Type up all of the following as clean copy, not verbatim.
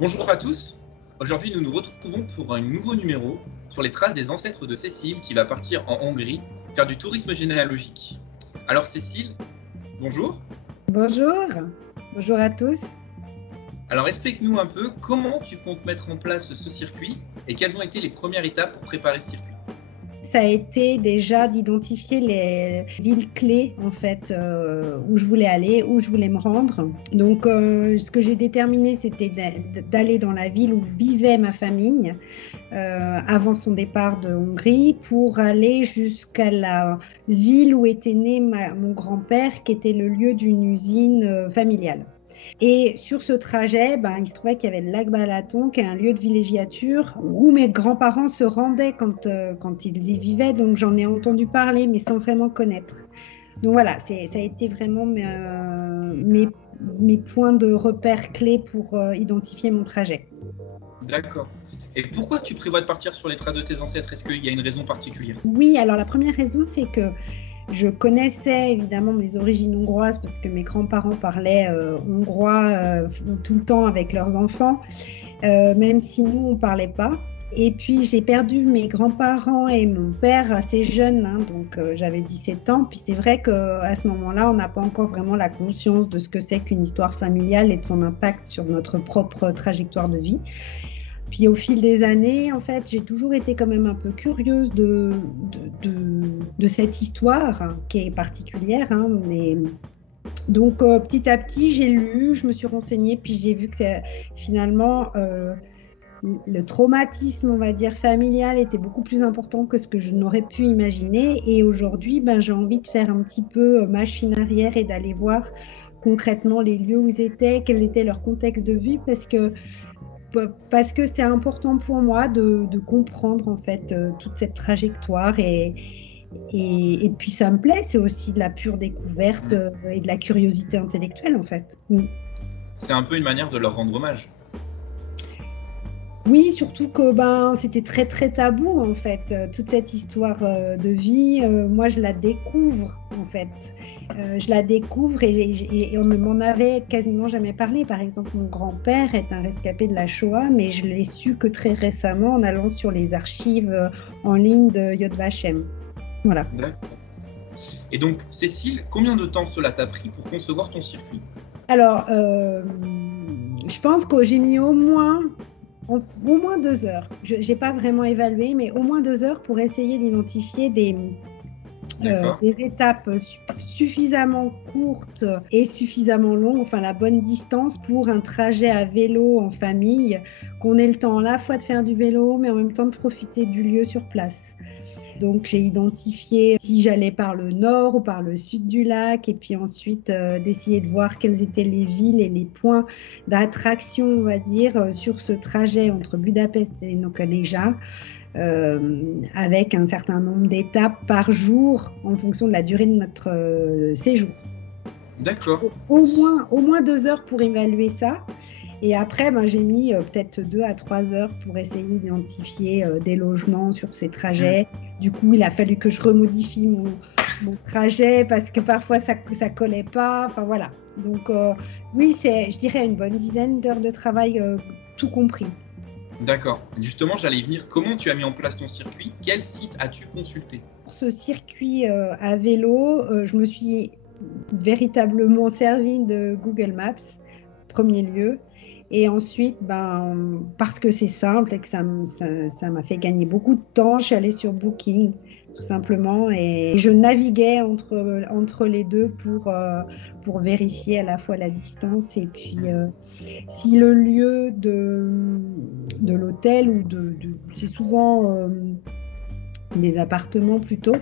Bonjour à tous, aujourd'hui nous nous retrouvons pour un nouveau numéro sur les traces des ancêtres de Cécile qui va partir en Hongrie faire du tourisme généalogique. Alors Cécile, bonjour. Bonjour, bonjour à tous. Alors explique-nous un peu comment tu comptes mettre en place ce circuit et quelles ont été les premières étapes pour préparer ce circuit. Ça a été déjà d'identifier les villes clés en fait où je voulais aller, où je voulais me rendre. Donc ce que j'ai déterminé c'était d'aller dans la ville où vivait ma famille avant son départ de Hongrie pour aller jusqu'à la ville où était né mon grand-père qui était le lieu d'une usine familiale. Et sur ce trajet, il se trouvait qu'il y avait le lac Balaton, qui est un lieu de villégiature où mes grands-parents se rendaient quand ils y vivaient. Donc j'en ai entendu parler, mais sans vraiment connaître. Donc voilà, ça a été vraiment mes points de repère clés pour identifier mon trajet. D'accord. Et pourquoi tu prévois de partir sur les traces de tes ancêtres? Est-ce qu'il y a une raison particulière? Oui, alors la première raison, c'est que je connaissais évidemment mes origines hongroises parce que mes grands-parents parlaient hongrois tout le temps avec leurs enfants, même si nous, on ne parlait pas. Et puis, j'ai perdu mes grands-parents et mon père assez jeune, donc j'avais 17 ans. Puis c'est vrai qu'à ce moment-là, on n'a pas encore vraiment la conscience de ce que c'est qu'une histoire familiale et de son impact sur notre propre trajectoire de vie. Puis au fil des années, en fait, j'ai toujours été quand même un peu curieuse de cette histoire qui est particulière. Mais... Donc petit à petit, j'ai lu, je me suis renseignée, puis j'ai vu que finalement, le traumatisme, on va dire, familial était beaucoup plus important que ce que je n'aurais pu imaginer. Et aujourd'hui, j'ai envie de faire un petit peu machine arrière et d'aller voir concrètement les lieux où ils étaient, quel était leur contexte de vie, parce que c'est important pour moi de comprendre en fait toute cette trajectoire et puis ça me plaît, c'est aussi de la pure découverte et de la curiosité intellectuelle en fait. C'est un peu une manière de leur rendre hommage. Oui, surtout que c'était très très tabou en fait, toute cette histoire de vie, moi je la découvre en fait. Je la découvre et on ne m'en avait quasiment jamais parlé. Par exemple, mon grand-père est un rescapé de la Shoah, mais je l'ai su que très récemment en allant sur les archives en ligne de Yad Vashem. Voilà. D'accord. Et donc, Cécile, combien de temps cela t'a pris pour concevoir ton circuit? Alors, je pense que j'ai mis au moins 2 heures. Je n'ai pas vraiment évalué, mais au moins 2 heures pour essayer d'identifier des étapes suffisamment courtes et suffisamment longues, enfin la bonne distance pour un trajet à vélo en famille, qu'on ait le temps à la fois de faire du vélo, mais en même temps de profiter du lieu sur place. Donc j'ai identifié si j'allais par le nord ou par le sud du lac et puis ensuite d'essayer de voir quelles étaient les villes et les points d'attraction, on va dire, sur ce trajet entre Budapest et Nokaneja, avec un certain nombre d'étapes par jour en fonction de la durée de notre séjour. D'accord. Au moins 2 heures pour évaluer ça. Et après, j'ai mis peut-être 2 à 3 heures pour essayer d'identifier des logements sur ces trajets. Du coup, il a fallu que je remodifie mon trajet parce que parfois ça collait pas. Enfin voilà. Donc oui, je dirais une bonne dizaine d'heures de travail, tout compris. D'accord. Justement, j'allais y venir. Comment tu as mis en place ton circuit? Quel site as-tu consulté? Pour ce circuit à vélo, je me suis véritablement servi de Google Maps, premier lieu. Et ensuite, parce que c'est simple et que ça m'a fait gagner beaucoup de temps, je suis allée sur Booking, tout simplement. Et je naviguais entre les deux pour vérifier à la fois la distance et puis si le lieu de l'hôtel ou c'est souvent des appartements plutôt,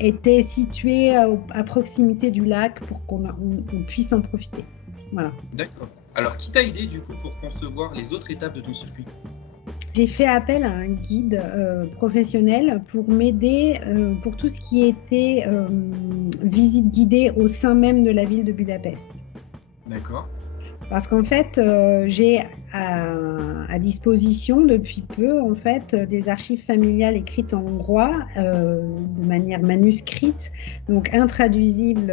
était situé à proximité du lac pour qu'on puisse en profiter. Voilà. D'accord. Alors, qui t'a aidé du coup pour concevoir les autres étapes de ton circuit? J'ai fait appel à un guide professionnel pour m'aider pour tout ce qui était visite guidée au sein même de la ville de Budapest. D'accord. Parce qu'en fait, j'ai à disposition depuis peu en fait des archives familiales écrites en hongrois de manière manuscrite, donc intraduisibles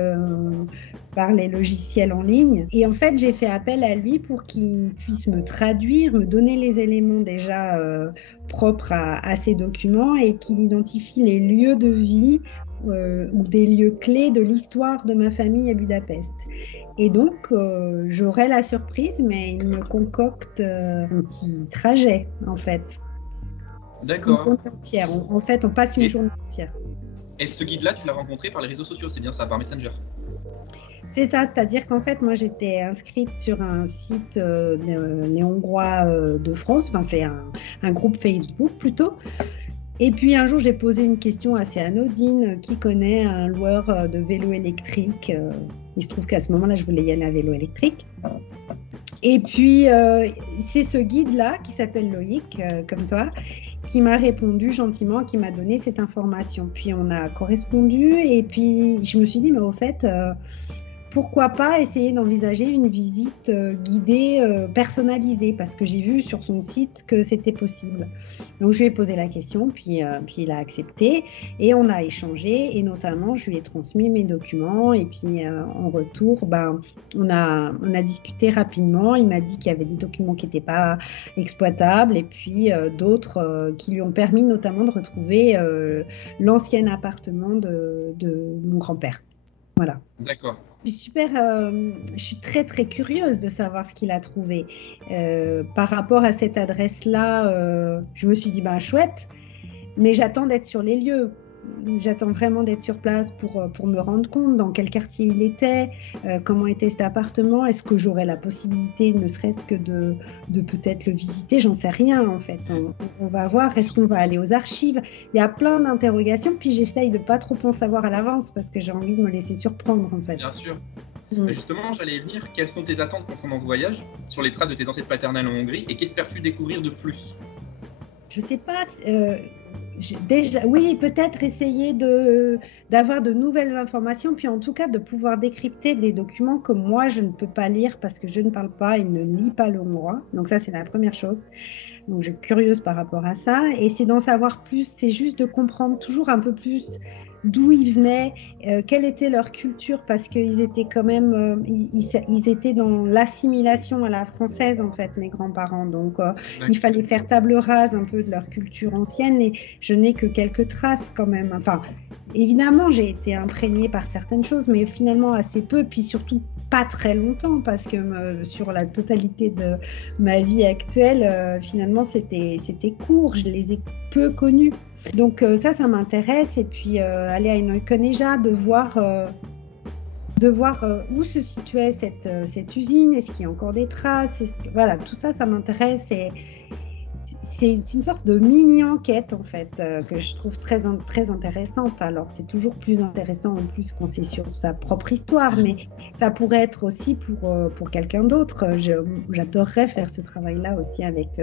par les logiciels en ligne. Et en fait, j'ai fait appel à lui pour qu'il puisse me traduire, me donner les éléments déjà propres à ces documents et qu'il identifie les lieux de vie ou des lieux clés de l'histoire de ma famille à Budapest. Et donc, j'aurai la surprise, mais il me concocte un petit trajet, en fait. D'accord. Une journée entière. En fait, on passe une journée entière. Et ce guide-là, tu l'as rencontré par les réseaux sociaux, c'est bien ça, par Messenger? C'est ça, c'est-à-dire qu'en fait, moi, j'étais inscrite sur un site des Hongrois de France, enfin, c'est un groupe Facebook plutôt. Et puis un jour, j'ai posé une question assez anodine, qui connaît un loueur de vélo électrique? Il se trouve qu'à ce moment-là, je voulais y aller à vélo électrique. Et puis, c'est ce guide-là, qui s'appelle Loïc, comme toi, qui m'a répondu gentiment, qui m'a donné cette information. Puis on a correspondu et puis je me suis dit, mais au fait, pourquoi pas essayer d'envisager une visite guidée personnalisée, parce que j'ai vu sur son site que c'était possible. Donc je lui ai posé la question, puis il a accepté et on a échangé et notamment je lui ai transmis mes documents et puis en retour, on a discuté rapidement. Il m'a dit qu'il y avait des documents qui n'étaient pas exploitables et puis d'autres qui lui ont permis notamment de retrouver l'ancien appartement de mon grand-père. Voilà. D'accord. Je suis très très curieuse de savoir ce qu'il a trouvé. Par rapport à cette adresse-là, je me suis dit, chouette, mais j'attends d'être sur les lieux. J'attends vraiment d'être sur place pour me rendre compte dans quel quartier il était, comment était cet appartement, est-ce que j'aurais la possibilité, ne serait-ce que de peut-être le visiter, j'en sais rien en fait. On va voir, est-ce qu'on va aller aux archives? Il y a plein d'interrogations, puis j'essaye de pas trop en savoir à l'avance parce que j'ai envie de me laisser surprendre en fait. Bien sûr. Mais justement, j'allais y venir, quelles sont tes attentes concernant ce voyage, sur les traces de tes ancêtres paternels en Hongrie, et qu'espères-tu découvrir de plus? Je sais pas... Déjà, oui, peut-être essayer d'avoir de nouvelles informations, puis en tout cas de pouvoir décrypter des documents que moi je ne peux pas lire parce que je ne parle pas et ne lis pas le hongrois. Donc ça, c'est la première chose. Donc je suis curieuse par rapport à ça. Et c'est d'en savoir plus, c'est juste de comprendre toujours un peu plus d'où ils venaient, quelle était leur culture, parce qu'ils étaient quand même, ils étaient dans l'assimilation à la française en fait, mes grands-parents. Donc il fallait faire table rase un peu de leur culture ancienne et je n'ai que quelques traces quand même. Enfin, évidemment, j'ai été imprégnée par certaines choses, mais finalement assez peu, puis surtout pas très longtemps, parce que sur la totalité de ma vie actuelle, finalement, c'était court, je les ai peu connus. Donc ça m'intéresse, et puis aller à Neukölln, de voir où se situait cette usine, est-ce qu'il y a encore des traces, voilà, tout ça m'intéresse, et c'est une sorte de mini-enquête en fait que je trouve très, très intéressante. Alors c'est toujours plus intéressant en plus quand c'est sur sa propre histoire, mais ça pourrait être aussi pour quelqu'un d'autre. J'adorerais faire ce travail-là aussi avec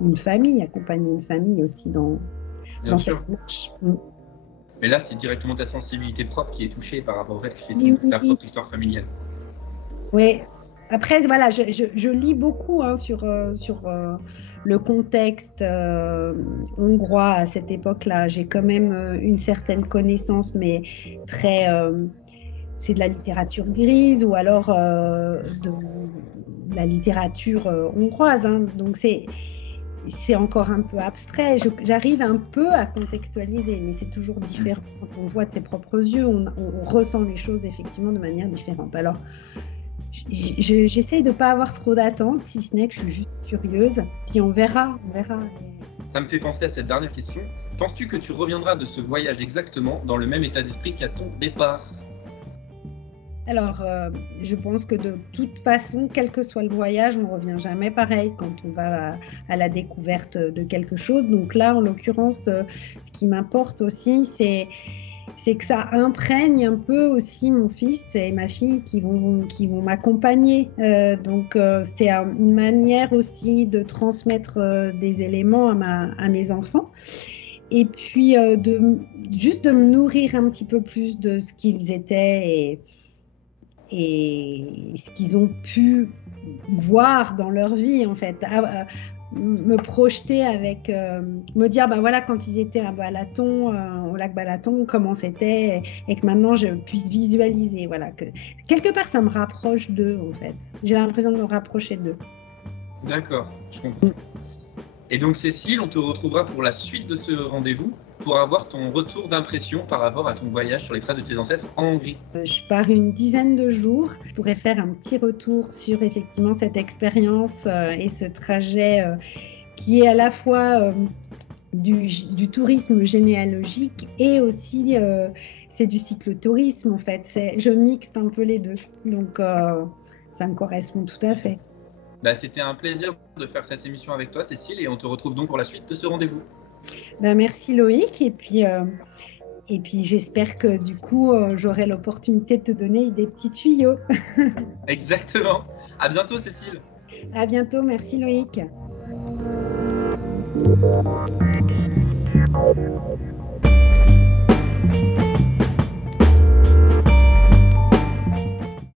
une famille, accompagner une famille aussi dans cette marche. Mais là, c'est directement ta sensibilité propre qui est touchée par rapport au fait que c'est ta propre histoire familiale. Oui. Après, voilà, je lis beaucoup sur le contexte hongrois à cette époque-là. J'ai quand même une certaine connaissance, mais très... c'est de la littérature grise ou alors de la littérature hongroise. Donc c'est encore un peu abstrait. J'arrive un peu à contextualiser, mais c'est toujours différent. Quand on voit de ses propres yeux, on ressent les choses effectivement de manière différente. Alors, j'essaye de ne pas avoir trop d'attentes, si ce n'est que je suis juste curieuse. Puis on verra. Ça me fait penser à cette dernière question. Penses-tu que tu reviendras de ce voyage exactement dans le même état d'esprit qu'à ton départ? Alors, je pense que de toute façon, quel que soit le voyage, on ne revient jamais pareil quand on va à la découverte de quelque chose. Donc là, en l'occurrence, ce qui m'importe aussi, c'est que ça imprègne un peu aussi mon fils et ma fille qui vont m'accompagner. Donc, c'est une manière aussi de transmettre des éléments à mes enfants. Et puis, juste de me nourrir un petit peu plus de ce qu'ils étaient et ce qu'ils ont pu voir dans leur vie, en fait. me projeter avec, me dire, ben voilà, quand ils étaient à Balaton, au lac Balaton, comment c'était, et que maintenant je puisse visualiser. Voilà, que quelque part, ça me rapproche d'eux, en fait. J'ai l'impression de me rapprocher d'eux. D'accord, je comprends. Et donc Cécile, on te retrouvera pour la suite de ce rendez-vous pour avoir ton retour d'impression par rapport à ton voyage sur les traces de tes ancêtres en Hongrie. Je pars une dizaine de jours. Je pourrais faire un petit retour sur effectivement cette expérience et ce trajet qui est à la fois du tourisme généalogique et aussi c'est du cyclotourisme en fait. Je mixte un peu les deux. Donc ça me correspond tout à fait. Bah, c'était un plaisir de faire cette émission avec toi, Cécile, et on te retrouve donc pour la suite de ce rendez-vous. Merci Loïc, et puis j'espère que du coup j'aurai l'opportunité de te donner des petits tuyaux. Exactement. À bientôt, Cécile. À bientôt, merci Loïc.